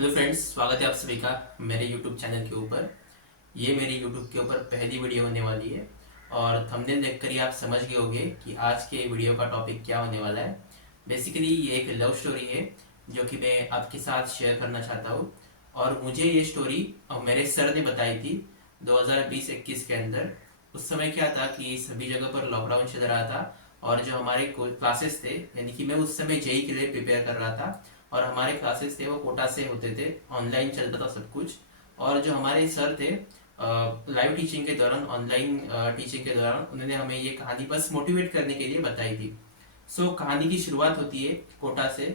Hello friends, स्वागत है आप सभी का मेरे यूट्यूब चैनल के ऊपर। ये मेरी यूट्यूब के ऊपर पहली वीडियो होने वाली है और थंबनेल देखकर ही आप समझ गए होंगे कि आज के वीडियो का टॉपिक क्या होने वाला है। बेसिकली ये एक लव स्टोरी है जो कि मैं आपके साथ शेयर करना चाहता हूँ। और मुझे ये स्टोरी मेरे सर ने बताई थी 2020-21 के अंदर। उस समय क्या था कि सभी जगह पर लॉकडाउन चल रहा था और जो हमारे क्लासेस थे, यानी कि मैं उस समय जेई के लिए प्रिपेयर कर रहा था और हमारे क्लासेस थे वो कोटा से होते थे, ऑनलाइन चलता था सब कुछ। और जो हमारे सर थे लाइव टीचिंग के दौरान, ऑनलाइन टीचिंग के दौरान उन्होंने हमें ये कहानी बस मोटिवेट करने के लिए बताई थी। कहानी की शुरुआत होती है कोटा से।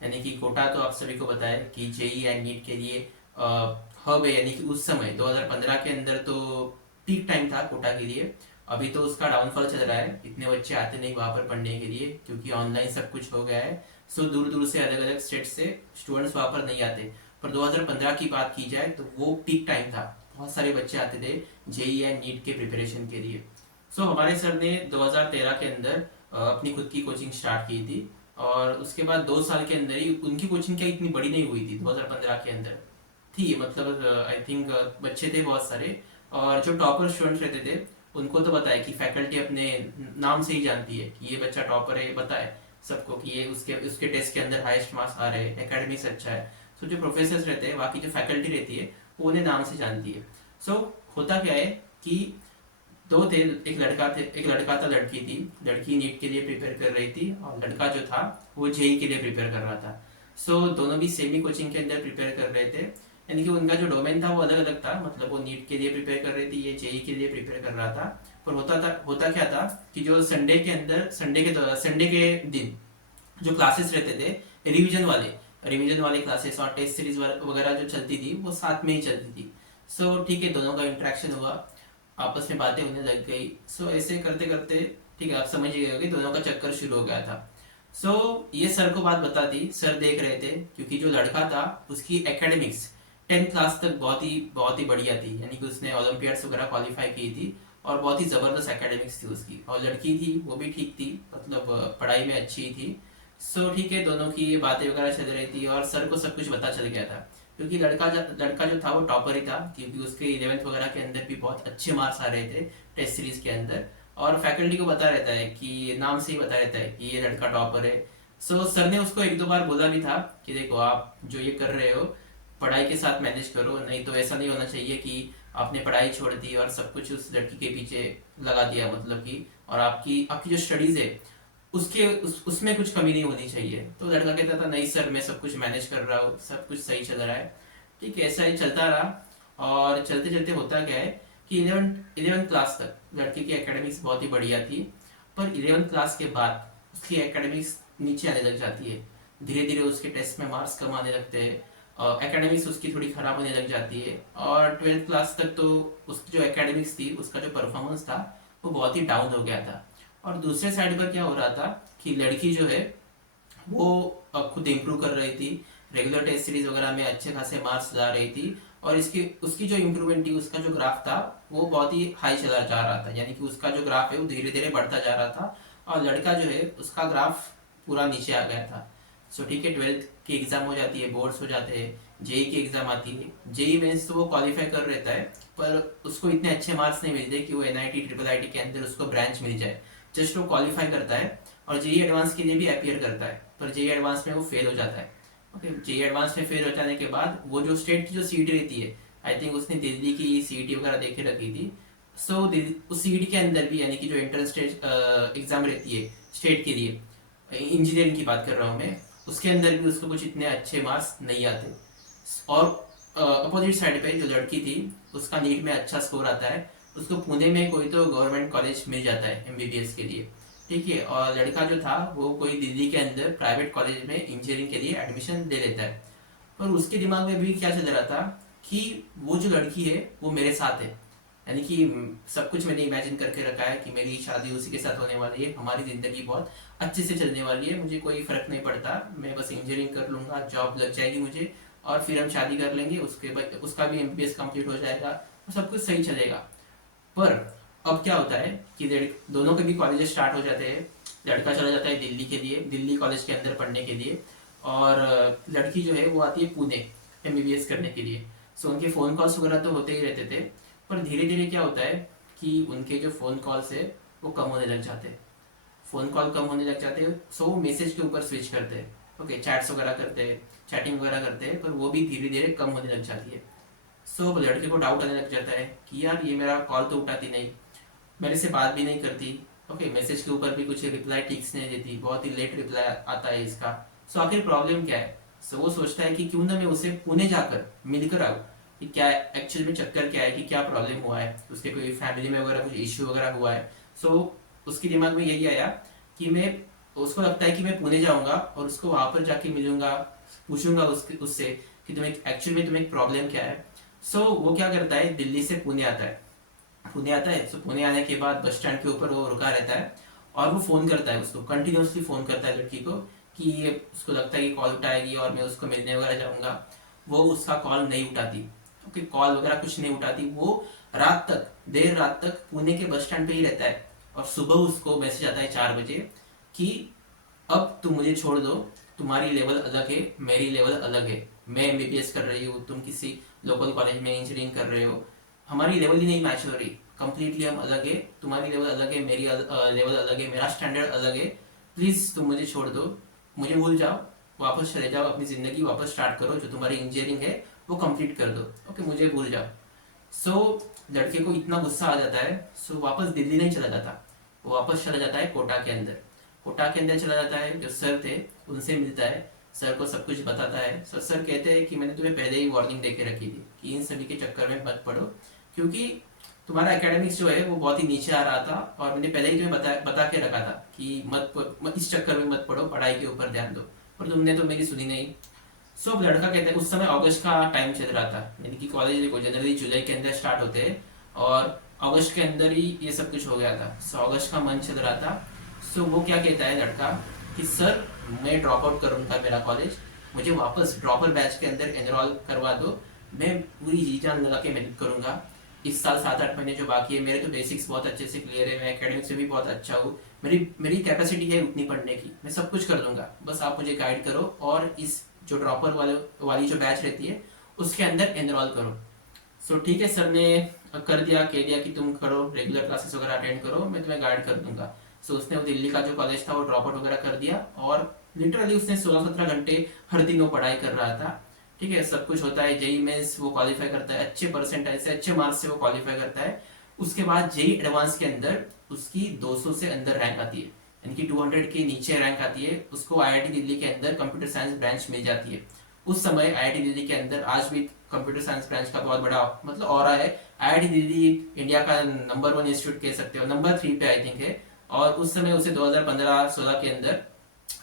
यानी कि कोटा तो आप सभी को पता है कि जेई एंड नीट के लिए हब है। यानी कि उस समय 2015 के अंदर तो पीक टाइम था कोटा के लिए। अभी तो उसका डाउनफॉल चल रहा है, इतने बच्चे आते नहीं वहां पर पढ़ने के लिए क्योंकि ऑनलाइन सब कुछ हो गया है। दूर दूर से अलग अलग स्टेट से स्टूडेंट्स वहां पर नहीं आते। पर 2015 की बात की जाए तो वो पीक टाइम था, बहुत सारे बच्चे आते थे जेई एंड नीट के प्रिपरेशन के लिए। हमारे सर ने 2013 के अंदर अपनी खुद की कोचिंग स्टार्ट की थी और उसके बाद 2 साल के अंदर ही उनकी कोचिंग क्या इतनी बड़ी नहीं हुई थी 2015 के अंदर थी। मतलब आई थिंक बच्चे थे बहुत सारे। और जो टॉपर स्टूडेंट्स रहते थे उनको तो बताया कि फैकल्टी अपने नाम से ही जानती है कि ये बच्चा टॉपर है, बताए सबको कि ये उसके उसके टेस्ट के अंदर हाईएस्ट मार्क्स आ रहे हैं, एकेडमी से अच्छा है। जो प्रोफेसर्स रहते हैं, बाकी जो फैकल्टी रहती है वो उन्हें नाम से जानती है। होता क्या है कि दो थे, एक लड़का था, लड़की थी। लड़की नीट के लिए प्रिपेयर कर रही थी और लड़का जो था वो जेई के लिए प्रिपेयर कर रहा था। दोनों भी सेमी कोचिंग के अंदर प्रिपेयर कर रहे थे। यानी कि उनका जो डोमेन था वो अलग अलग था। मतलब वो नीट के लिए प्रिपेयर कर रही थी, ये जेई के लिए प्रिपेयर कर रहा था। पर होता क्या था कि जो संडे के दिन जो क्लासेस रहते थे, रिवीजन वाले क्लासेस और टेस्ट सीरीज वगैरह जो चलती थी वो साथ में ही चलती थी। ठीक है, दोनों का इंटरेक्शन हुआ, आपस में बातें होने लग गई। ऐसे करते करते ठीक है, आप समझ ही गए होंगे, दोनों का चक्कर शुरू हो गया था। ये सर को बात बता दी। सर देख रहे थे क्योंकि जो लड़का था उसकी एकेडमिक्स 10th क्लास तक बहुत ही बढ़िया थी। यानी कि उसने ओलंपियाड्स वगैरह क्वालिफाई की थी और बहुत ही जबरदस्त एकेडमिक्स थी उसकी। और लड़की थी वो भी ठीक थी, मतलब पढ़ाई में अच्छी थी। ठीक है, दोनों की बातें वगैरह चल रही थी और सर को सब कुछ पता चल गया था क्योंकि लड़का जो था वो टॉपर ही था, क्योंकि उसके 11th वगैरह के अंदर भी बहुत अच्छे मार्क्स आ रहे थे टेस्ट सीरीज के अंदर। और फैकल्टी को बता रहता है कि नाम से ही बता रहता है कि ये लड़का टॉपर है। सर ने उसको एक दो बार बोला भी था कि देखो, आप जो ये कर रहे हो पढ़ाई के साथ मैनेज करो, नहीं तो ऐसा नहीं होना चाहिए कि आपने पढ़ाई छोड़ दी और सब कुछ उस लड़की के पीछे लगा दिया। मतलब कि और आपकी आपकी जो स्टडीज है उसमें कुछ कमी नहीं होनी चाहिए। तो लड़का कहता था नहीं सर, मैं सब कुछ मैनेज कर रहा हूँ, सब कुछ सही चल रहा है। ठीक है, ऐसा ही चलता रहा। और चलते चलते होता क्या है कि इलेवन क्लास तक लड़के की एकेडमिक्स बहुत ही बढ़िया थी। पर 11th क्लास के बाद उसकी एकेडमिक्स नीचे आने लग जाती है। धीरे धीरे उसके टेस्ट में मार्क्स कम आने लगते हैं और एकेडमिक्स उसकी थोड़ी खराब होने लग जाती है। और 12th क्लास तक तो उसकी जो एकेडमिक्स थी, उसका जो परफॉर्मेंस था वो बहुत ही डाउन हो गया था। और दूसरे साइड पर क्या हो रहा था कि लड़की जो है वो खुद इम्प्रूव कर रही थी, रेगुलर टेस्ट सीरीज वगैरह में अच्छे खासे मार्क्स ला रही थी। और इसकी उसकी जो इम्प्रूवमेंट थी, उसका जो ग्राफ था वो बहुत ही हाई चला जा रहा था। यानी कि उसका जो ग्राफ है वो धीरे धीरे बढ़ता जा रहा था और लड़का जो है उसका ग्राफ पूरा नीचे आ गया था। ठीक है, 12th की एग्जाम हो जाती है, बोर्ड्स हो जाते हैं, जेई की एग्जाम आती है। जेई मेंस तो वो क्वालिफाई कर रहता है पर उसको इतने अच्छे मार्क्स नहीं मिलते कि वो एनआईटी ट्रिपल आईटी के अंदर उसको ब्रांच मिल जाए। जस्ट वो क्वालिफाई करता है और जेई एडवांस के लिए भी अपियर करता है, पर जेई एडवांस में वो फेल हो जाता है। ओके, जेई एडवांस में फेल हो जाने के बाद वो जो स्टेट की जो सीट रहती है, आई थिंक उसने दिल्ली की सीईटी वगैरह देखे रखी थी। उस सीईटी के अंदर भी, यानी कि जो इंटर स्टेट एग्जाम रहती है स्टेट के लिए, इंजीनियरिंग की बात कर रहा हूँ मैं, उसके अंदर भी उसको कुछ इतने अच्छे मार्क्स नहीं आते। और अपोजिट साइड पे जो लड़की थी उसका नीट में अच्छा स्कोर आता है, उसको पुणे में कोई तो गवर्नमेंट कॉलेज मिल जाता है एमबीबीएस के लिए। ठीक है, और लड़का जो था वो कोई दिल्ली के अंदर प्राइवेट कॉलेज में इंजीनियरिंग के लिए एडमिशन ले लेता है। पर उसके दिमाग में भी क्या चल रहा था कि वो जो लड़की है वो मेरे साथ है। यानी कि सब कुछ मैंने इमेजिन करके रखा है कि मेरी शादी उसी के साथ होने वाली है, हमारी जिंदगी बहुत अच्छे से चलने वाली है, मुझे कोई फर्क नहीं पड़ता, मैं बस इंजीनियरिंग कर लूंगा, जॉब लग जाएगी मुझे और फिर हम शादी कर लेंगे, उसके बाद उसका भी एमबीबीएस कंप्लीट हो जाएगा और सब कुछ सही चलेगा। पर अब क्या होता है कि दोनों के भी कॉलेज स्टार्ट हो जाते हैं। लड़का चला जाता है दिल्ली के लिए, दिल्ली कॉलेज के अंदर पढ़ने के लिए। और लड़की जो है वो आती है पुणे। MBBS करने के लिए। सो उनके फ़ोन कॉल्स वगैरह तो होते ही रहते थे, पर धीरे धीरे क्या होता है कि उनके जो फ़ोन कॉल्स है वो कम होने लग जाते हैं। फ़ोन कॉल कम होने लग जाते हैं, सो वो मैसेज के ऊपर स्विच करते हैं। ओके, चैट्स वगैरह करते हैं, चैटिंग वगैरह करते हैं, पर वो भी धीरे धीरे कम होने लग जाती है। सो लड़के को डाउट आने लग जाता है कि यार ये मेरा कॉल तो उठाती नहीं, मेरे से बात भी नहीं करती। ओके, मैसेज के ऊपर भी कुछ रिप्लाई ठीक से नहीं देती, बहुत ही लेट रिप्लाई आता है इसका। सो आखिर प्रॉब्लम क्या है? सो वो सोचता है कि क्यों ना मैं उसे पुणे जाकर मिलकर आऊँ कि क्या एक्चुअल में चक्कर क्या है, कि क्या प्रॉब्लम हुआ है, उसके कोई फैमिली में वगैरह कुछ इश्यू वगैरह हुआ है। सो उसके दिमाग में यही आया कि मैं, उसको लगता है कि मैं पुणे जाऊंगा और उसको वहां पर जाके मिलूंगा, पूछूंगा उससे कि तुम्हें एक्चुअल में तुम्हें प्रॉब्लम क्या है। सो वो क्या करता है, दिल्ली से पुणे आता है। पुणे आता है, सो पुणे आने के बाद बस स्टैंड के ऊपर वो रुका रहता है और वो फोन करता है, उसको कंटिन्यूसली फोन करता है लड़की को, कि ये उसको लगता है कि कॉल उठाएगी और मैं उसको मिलने वगैरह जाऊंगा। वो उसका कॉल नहीं उठाती। ओके, कॉल वगैरह कुछ नहीं उठाती। वो रात तक, देर रात तक पुणे के बस स्टैंड पे ही रहता है और सुबह उसको मैसेज आता है 4 बजे कि अब तुम मुझे छोड़ दो, तुम्हारी लेवल अलग है, मेरी लेवल अलग है। मैं MBBS कर रही हूँ, तुम किसी लोकल कॉलेज में इंजीनियरिंग कर रहे हो, हमारी लेवल ही नहीं मैच हो रही, कंप्लीटली हम अलग है। तुम्हारी लेवल अलग है, मेरी लेवल अलग है, मेरा स्टैंडर्ड अलग है। प्लीज तुम मुझे छोड़ दो, मुझे भूल जाओ, वापस चले जाओ, अपनी जिंदगी वापस स्टार्ट करो, जो तुम्हारी इंजीनियरिंग है वो कंप्लीट कर दो। ओके, मुझे भूल जाओ। सो लड़के को इतना गुस्सा आ जाता है, सो वापस दिल्ली नहीं चला जाता, वो वापस चला जाता है कोटा के अंदर। कोटा के अंदर चला जाता है, जो सर थे उनसे मिलता है, सर को सब कुछ बताता है। सो सर कहते हैं कि मैंने तुम्हें पहले ही वार्निंग दे के रखी थी कि इन सभी के चक्कर में मत पड़ो, क्योंकि तुम्हारा एकेडमिक्स जो है वो बहुत ही नीचे आ रहा था और मैंने पहले ही तुम्हें बता के रखा था कि मत इस चक्कर में मत पड़ो, पढ़ाई के ऊपर ध्यान दो, पर तुमने तो मेरी सुनी नहीं। सो अब लड़का कहता है, उस समय अगस्त का टाइम चल रहा था, यानी कि कॉलेज देखो जनरली जुलाई के अंदर स्टार्ट होते हैं और अगस्त के अंदर ही ये सब कुछ हो गया था। सो अगस्त का मंथ चल रहा था। सो वो क्या कहता है लड़का कि सर मैं ड्रॉप आउट करूंगा मेरा कॉलेज, मुझे वापस ड्रॉपर बैच के अंदर एनरोल करवा दो, मैं पूरी जी जान लगा के मेहनत करूंगा। इस साल 7-8 महीने जो बाकी है, मेरे तो बेसिक्स बहुत अच्छे से क्लियर है, मैं एकेडमिक्स में भी बहुत अच्छा हूँ, मेरी मेरी कैपेसिटी है उतनी पढ़ने की, मैं सब कुछ कर दूंगा, बस आप मुझे गाइड करो और इस जो ड्रॉपर वाली जो बैच रहती है उसके अंदर एनरोल करो। सो ठीक है, सर ने कर दिया, कह दिया कि तुम करो, रेगुलर क्लासेस वगैरह अटेंड करो, मैं तुम्हें गाइड कर दूंगा। सो उसने वो दिल्ली का जो कॉलेज था वो ड्रॉप आउट वगैरह कर दिया और लिटरली उसने 16-17 घंटे हर दिन वो पढ़ाई कर रहा था। ठीक है, सब कुछ होता है, जेई मेंस वो क्वालिफाई करता है, अच्छे परसेंटाइल से, अच्छे मार्क्स से वो क्वालिफाई करता है। उसके बाद जेई एडवांस के अंदर उसकी 200 से अंदर रैंक आती है, यानी कि 200 के नीचे रैंक आती है, उसको IIT दिल्ली के अंदर कंप्यूटर साइंस ब्रांच मिल जाती है। उस समय IIT दिल्ली के अंदर आज भी कंप्यूटर साइंस ब्रांच का बहुत बड़ा मतलब ऑरा है। IIT दिल्ली इंडिया का नंबर 1 इंस्टीट्यूट कह सकते हो, नंबर 3 पे आई थिंक है। और उस समय उसे 2015-16 के अंदर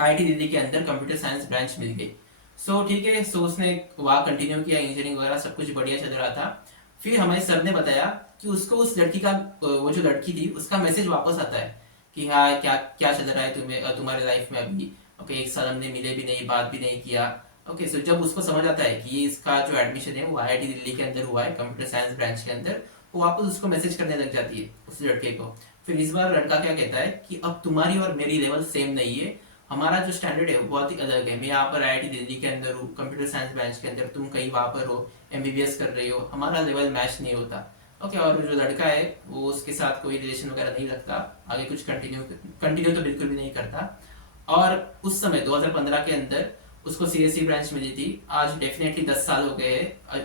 IIT दिल्ली के अंदर कंप्यूटर साइंस ब्रांच मिल गई। सो ठीक है, सो उसने वहाँ कंटिन्यू किया, इंजीनियरिंग वगैरह सब कुछ बढ़िया चल रहा था। फिर हमारे सर ने बताया कि उसको उस लड़की का, वो जो लड़की थी उसका मैसेज वापस आता है कि हाँ क्या क्या चल रहा है तुम्हारे लाइफ में अभी। ओके, एक साल हमने मिले भी नहीं, बात भी नहीं किया। ओके, सो जब उसको समझ आता है कि ये इसका जो एडमिशन है वो IIT दिल्ली के अंदर हुआ है कंप्यूटर साइंस ब्रांच के अंदर, वो वापस उसको मैसेज करने लग जाती है उस लड़के को। फिर इस बार लड़का क्या कहता है कि अब तुम्हारी और मेरी लेवल सेम नहीं है, हमारा जो स्टैंडर्ड है वो बहुत ही अलग है। मैं यहाँ पर IIT दिल्ली के अंदर हूँ कंप्यूटर साइंस ब्रांच के अंदर, तुम कहीं वहाँ पर हो MBBS कर रही हो, हमारा लेवल मैच नहीं होता। ओके, और जो लड़का है वो उसके साथ कोई रिलेशन वगैरह नहीं रखता, आगे कुछ कंटिन्यू कंटिन्यू तो बिल्कुल भी नहीं करता। और उस समय 2015 के अंदर उसको CSE ब्रांच मिली थी। आज डेफिनेटली 10 साल हो गए,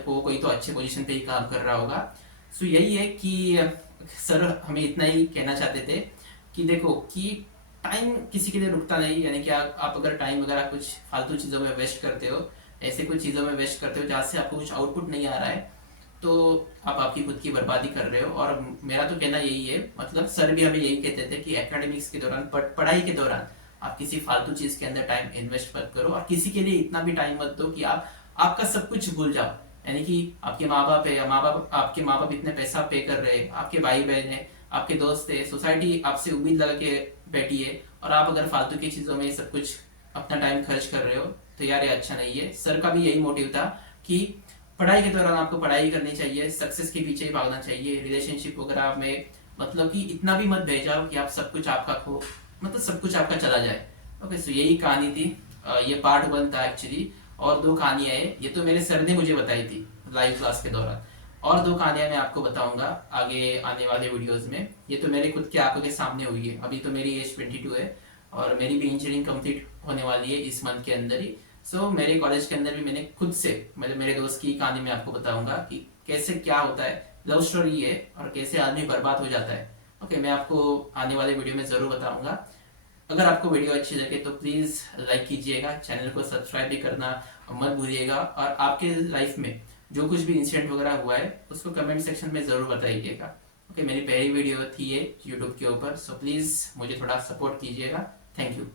वो कोई तो अच्छे पोजीशन पे ही काम कर रहा होगा। सो यही है कि सर हमें इतना ही कहना चाहते थे कि देखो कि टाइम किसी के लिए रुकता नहीं, यानी कि आप अगर टाइम वगैरह कुछ फालतू चीज़ों में वेस्ट करते हो, ऐसे कुछ चीज़ों में वेस्ट करते हो जहाँ से आपको कुछ आउटपुट नहीं आ रहा है, तो आप आपकी खुद की बर्बादी कर रहे हो। और मेरा तो कहना यही है, मतलब सर भी हमें यही कहते थे कि एकेडमिक्स के दौरान, पढ़ाई के दौरान आप किसी फालतू चीज के अंदर टाइम इन्वेस्ट मत करो और किसी के लिए इतना भी टाइम मत दो कि आप आपका सब कुछ भूल जाओ। यानी कि आपके माँ बाप है, या आपके माँ बाप इतने पैसा पे कर रहे हैं, आपके भाई बहन है, आपके दोस्त है, सोसाइटी आपसे उम्मीद लगा के बैठी है, और आप अगर फालतू की चीजों में सब कुछ अपना टाइम खर्च कर रहे हो तो यार ये अच्छा नहीं है। सर का भी यही मोटिव था कि पढ़ाई के दौरान आपको पढ़ाई करनी चाहिए, सक्सेस के पीछे ही भागना चाहिए, रिलेशनशिप वगैरह में मतलब कि इतना भी मत बह जाओ कि आप सब कुछ आपका खो, मतलब सब कुछ आपका चला जाए। ओके, सो यही कहानी थी, ये पार्ट 1 था एक्चुअली। और 2 कहानियां है, ये तो मेरे सर ने मुझे बताई थी लाइव क्लास के दौरान। और 2 कहानियां मैं आपको बताऊंगा आगे आने वाले वीडियोस में। ये तो मेरे खुद की आंखों के सामने हुई है। अभी तो मेरी एज 22 है और मेरी भी इंजीनियरिंग कंप्लीट होने वाली है इस मंथ के अंदर ही। सो मेरे कॉलेज के अंदर भी मैंने खुद से, मतलब मेरे दोस्त की कहानी मैं आपको बताऊंगा कि कैसे क्या होता है, लव स्टोरी है, और कैसे आदमी बर्बाद हो जाता है। ओके, मैं आपको आने वाले वीडियो में ज़रूर बताऊंगा। अगर आपको वीडियो अच्छी लगे तो प्लीज़ लाइक कीजिएगा, चैनल को सब्सक्राइब भी करना मत भूलिएगा, और आपके लाइफ में जो कुछ भी इंसिडेंट वगैरह हुआ है उसको कमेंट सेक्शन में ज़रूर बताइएगा। ओके, मेरी पहली वीडियो थी ये यूट्यूब के ऊपर, सो प्लीज़ मुझे थोड़ा सपोर्ट कीजिएगा। Thank you.